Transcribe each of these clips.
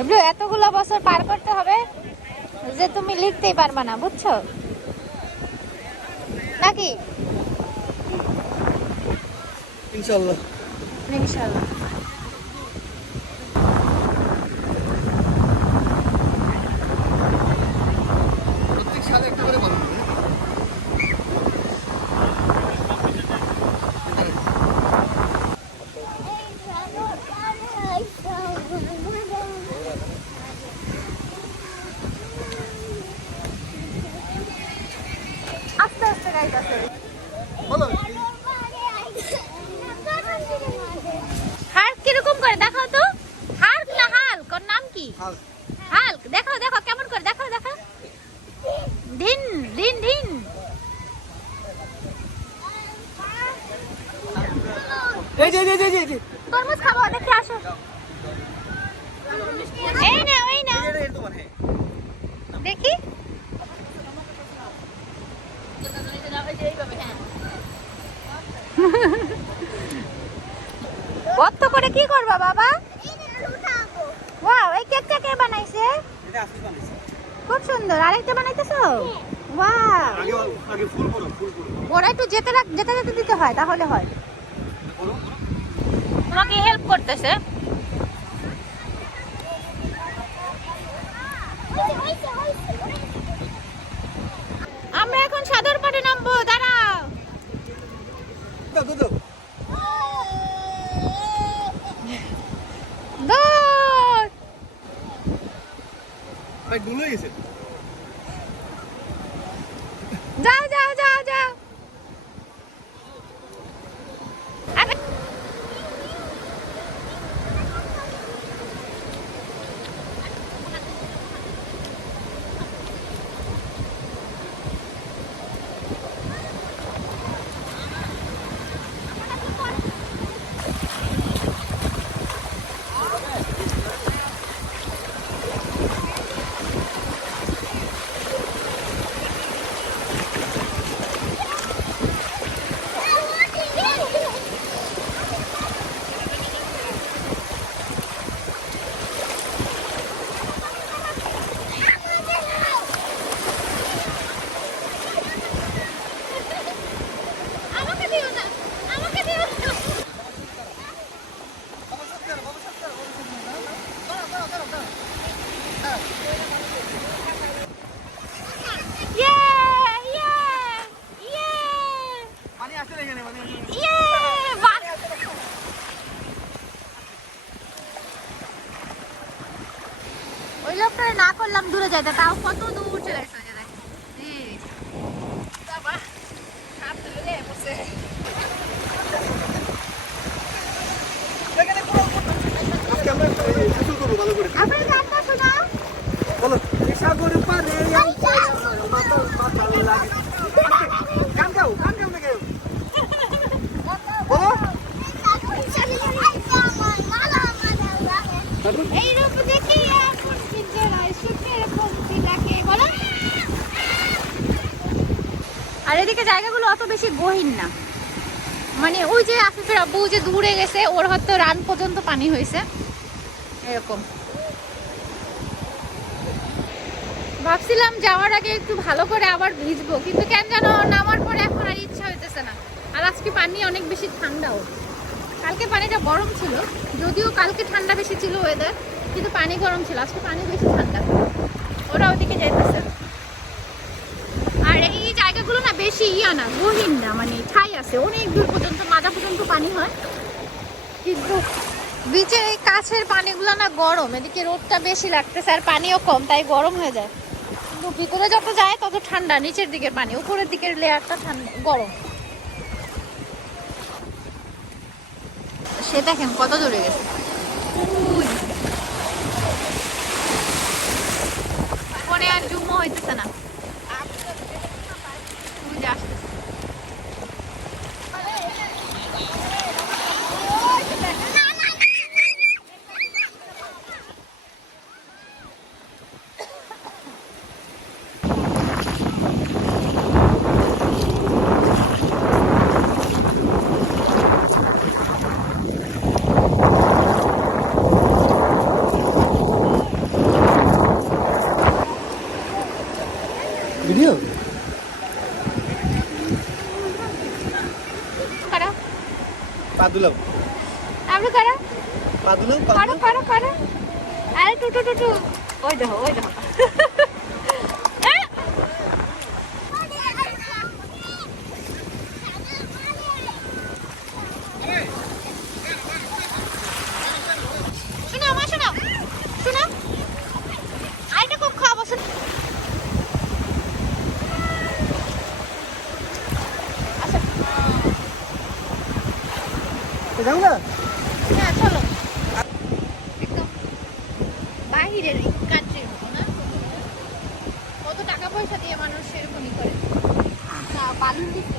হেবলু এতগুলো বছর পার করতে হবে যে তুমি লিখতেই পারবা না বুঝছ? নাকি? ইনশাল্লাহ ইনশাল্লাহ প্রত্যেক সালে একটা করে বানাবো আস্তে আস্তে গাইতেছে বলো হাল্ক কীরকম করে দেখাও তো হাল্ক না হাল্ক ওর নাম কি হাল হাল্ক। দেখাও দেখো কেমন করে দেখাও দেখাও ধিন ধিন ধিন। এই যে এই যে যে যে। তরমুজ খাব দেখে আসো। এই তোমার হ্যাঁ দেখি। কত করে কি করবা বাবা? ওয়াও এই কেকটা কে বানাইছে? এটা আসলে বানাইছে। খুব সুন্দর। আরেকটা বানাইতেছো? ওয়াও আগে আগে ফুল করো ফুল করো ওরা একটু যেতে রাখ যেতে যেতে দিতে হয় তাহলে হয়। তোমাকে হেল্প করতেছে আমরা এখন সাদর পাটে নামবো দাঁড়াও দাও দাও দাও দৌড় ভাই ডুলে গেছে যাও যাও যাও যাও আরে, আমাকে দিও না আমাকে দিও না ইয়ে ইয়ে ইয়ে পানি আসছে না এখানে মানে ইয়ে বাহ ওই লোকটা না করলাম দূরে যেতে তাও কত দূর চলে গেছে ওই যে দেখ। এই। বাবা, হাত তুলে দে, বসে। এখানে পুরো আজকে আমরা শুরু করব ভালো করে আপনার গানটা শোনাও। বলো সাগর পারে মাতাল মাতাল লাগে গান গাও গান গাও না কেউ বলো তারপর এই রূপ দেখিয়া কুৎসিত জোড়ায় সুখের পঙ্ক্তি ডাকে। বলো। এদিকে জায়গাগুলো অত বেশি গহীন না। মানে ওই যে আফিফের আব্বু যে দূরে গেছে, ওর হয়তো রান পর্যন্ত পানি হয়েছে। এরকম। ভাবছিলাম যাওয়ার আগে একটু ভালো করে আবার ভিজবো, কিন্তু কেন যেন নামার পরে এখন আর ইচ্ছা হইতেছে না। আর আজকে পানি অনেক বেশি ঠান্ডাও। কালকে পানিটা গরম ছিল, যদিও কালকে ঠান্ডা বেশি ছিল ওয়েদার কিন্তু পানি গরম ছিল। আজকে পানি বেশি ঠান্ডা। ওরা ওদিকে যাইতেছে আর এই জায়গাগুলো না বেশি ইয়া না, গহীন না মানে ঠাই আছে। অনেক দূর পর্যন্ত, মাজা পর্যন্ত পানি হয়। কিন্তু বিচের এই কাছের পানিগুলো না গরম, এদিকে রোদটা বেশি লাগতেছে আর পানিও কম, তাই গরম হয়ে যায়। কিন্তু ভিতরে যত যায়, তত ঠান্ডা, নিচের দিকের পানি, উপরের দিকের লেয়ারটা ঠান্ডা, গরম। সে দেখেন কত দূরে গেছে। ফোনে আর জুমও হইতেছে না। দুলাও আমরা করো? পাদুলাম করো করো করো? আরে টুটু টুটু ওই দেখো ওই দেখো। যাও না হ্যাঁ চলো একদম বাহিরের কান্ট্রির মতো না কত টাকা পয়সা দিয়ে মানুষ এরকমই করে না বালুর দিচ্ছে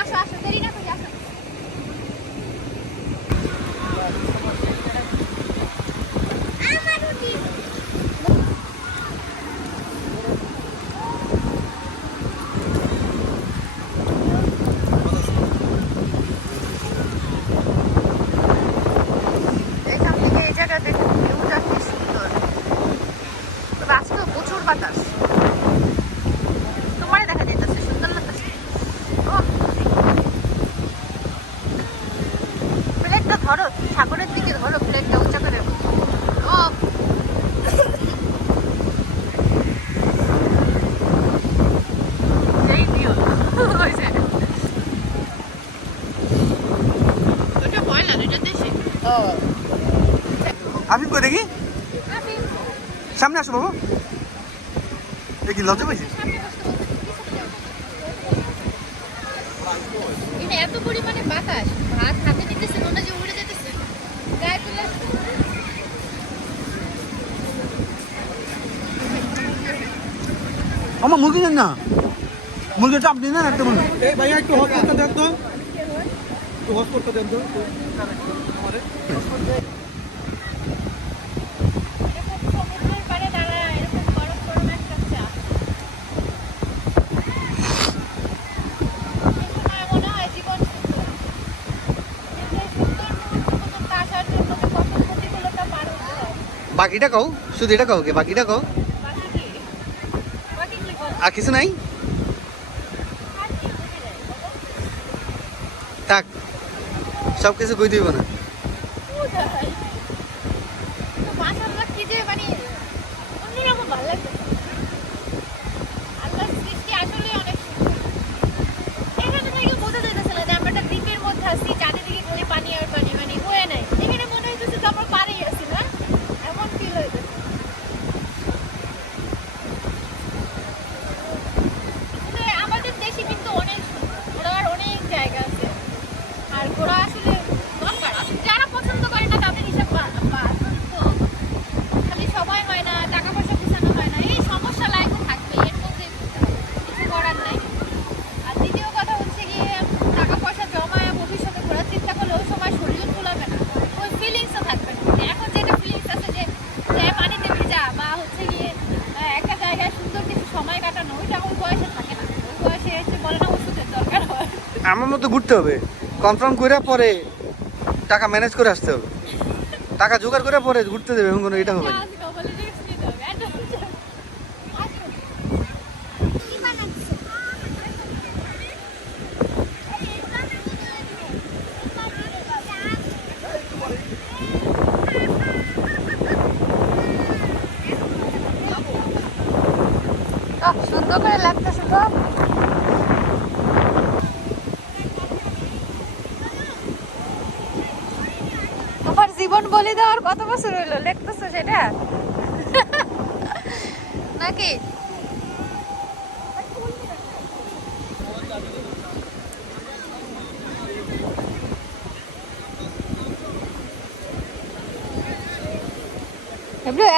আসো আসো দেরি না করে আসো এখান থেকে এই জায়গা দেখুন ভিউটা কি সুন্দর আজকে প্রচুর বাতাস। তোমারই দেখা যাইতেছে সুন্দর লাগতেছে। প্লেটটা ধরো সাগরের দিকে ধরো প্লেটটা উঁচা করে ও আমি কই দেখি? সামনে আসো বাবু। দেখি লজ্জা পাইছি সামনে বসতে বলতে পিছনে যাও। এটা এত পরিমাণে বাতাস ভাত হাতে নিতেছে মনে যে উড়ে যেতেছে। গায়ে তুলে আমার মুরগি নেন না। মুরগি চাপ দিন না একটা মুরগি। এই ভাইয়া একটু হস করতে দেন তো। একটু হস করতে দেন তো এরকম সমুদ্রের পাড়ে দাঁড়ায় এরকম গরম গরম একটা চা এই সময় মনে হয় জীবন সুন্দর কিন্তু এই সুন্দর মুহূর্তগুলো আসার জন্য যে কত ক্ষতিগুলোটা পার হতে হয় বাকিটা কও, শুধু এটা কও কে, বাকিটা কও আর কিছু নাই? থাক সব কিছু কই দিব না কোথায়? তো মাশাআল্লাহ কি যে মানে অন্যরকম ভালো লাগছে আল্লাহর সৃষ্টি আসলে অনেক সুন্দর এখানে থেকে বোঝা যাইতেছিল যে আমরা একটা দ্বীপের মধ্যে আছি চারিদিকে খালি পানি আর পানি মানে হয়ে নাই এখানে মনে হইতেছে যে আমরা পাড়েই আছি না এমন ফিল হইতেছে কিন্তু আমাদের দেশে কিন্তু অনেক সুন্দর ঘোরার অনেক জায়গা আছে আর ঘোরা আসলে দরকার আসলে যারা পছন্দ করে না তাদের হিসাব বা- বা- তো খালি সময় হয় না টাকা পয়সা গুছানো হয় না এই সমস্যা লাইফে থাকবে এর মধ্যে কিছু করার নাই আর দ্বিতীয় কথা হচ্ছে গিয়ে টাকা পয়সা জমায় ভবিষ্যতে ঘোরার চিন্তা করলে ওই সময় শরীরও ফুলাবে না ওই ফিলিংসও থাকবে না এখন যেটা ফিলিংস আছে যে যে পানিতে ভেজা বা হচ্ছে গিয়ে আহ, একটা জায়গায় সুন্দর কিছু সময় কাটানো ওইটা ওই বয়সে থাকে না। ওই বয়সে এসে বলে না ওষুধের দরকার হয়। আমার মতো ঘুরতে হবে। কনফার্ম করে পরে টাকা ম্যানেজ করে আসতে হবে। টাকা জোগাড় করে পরে ঘুরতে দেবে এখন কোনো এটা হবে না আজ কপালে রিস্ক নিতে হবে adventure। আসুন। আহ, সুন্দর করে লাগতেছে তো তোমার জীবন বলি দেওয়ার কত বছর হইল? লিখতেছো সেটা? নাকি?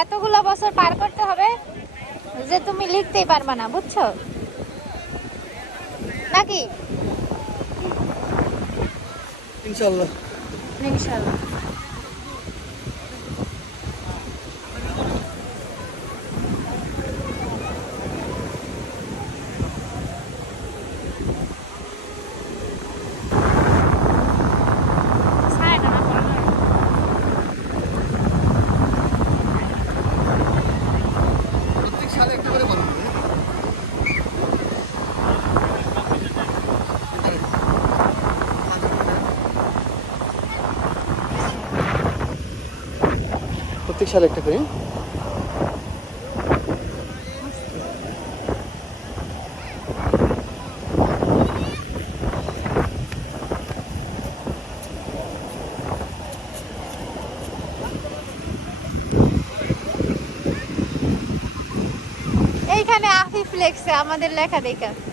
এতগুলো বছর পার করতে হবে যে তুমি লিখতেই পারবে না বুঝছ? নাকি? ইনশাল্লাহ। ইনশাল্লাহ। সালে একটা করে। এইখানে আফিফ আমাদের লেখা দেখা।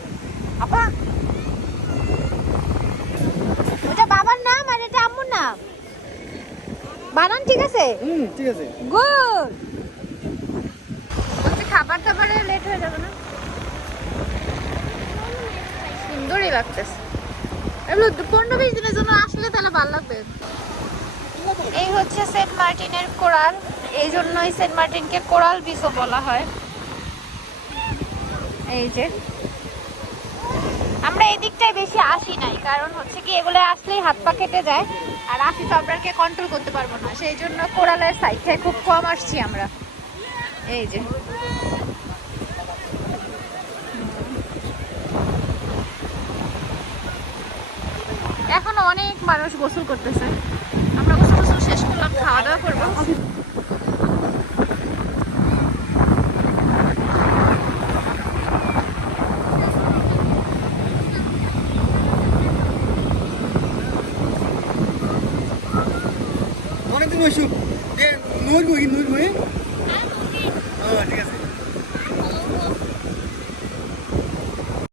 বানান ঠিক আছে? হুম ঠিক আছে। গুড। বলছি খাবার দাবারে লেট হয়ে যাবে না? সুন্দরই লাগতেছে। এগুলো পনেরো বিশ দিনের জন্য আসলে তাহলে ভালো লাগবে। এই হচ্ছে সেন্ট মার্টিনের কোরাল। এই জন্যই সেন্ট মার্টিনকে কোরাল বিচও বলা হয়। এই যে। আমরা এই দিকটায় বেশি আসি নাই কারণ হচ্ছে কি এগুলো আসলেই হাত পা কেটে যায়। আর আফিফ আপনাকে কন্ট্রোল করতে পারব না সেই জন্য কোরালের সাইডটায় খুব কম আসছি আমরা। এই যে। এখন অনেক মানুষ গোসল করতেছে। আমরা গোসল গোসল শেষ করলাম খাওয়া দাওয়া করব। অনেকদিন বসু নই বই নই বই ঠিক আছে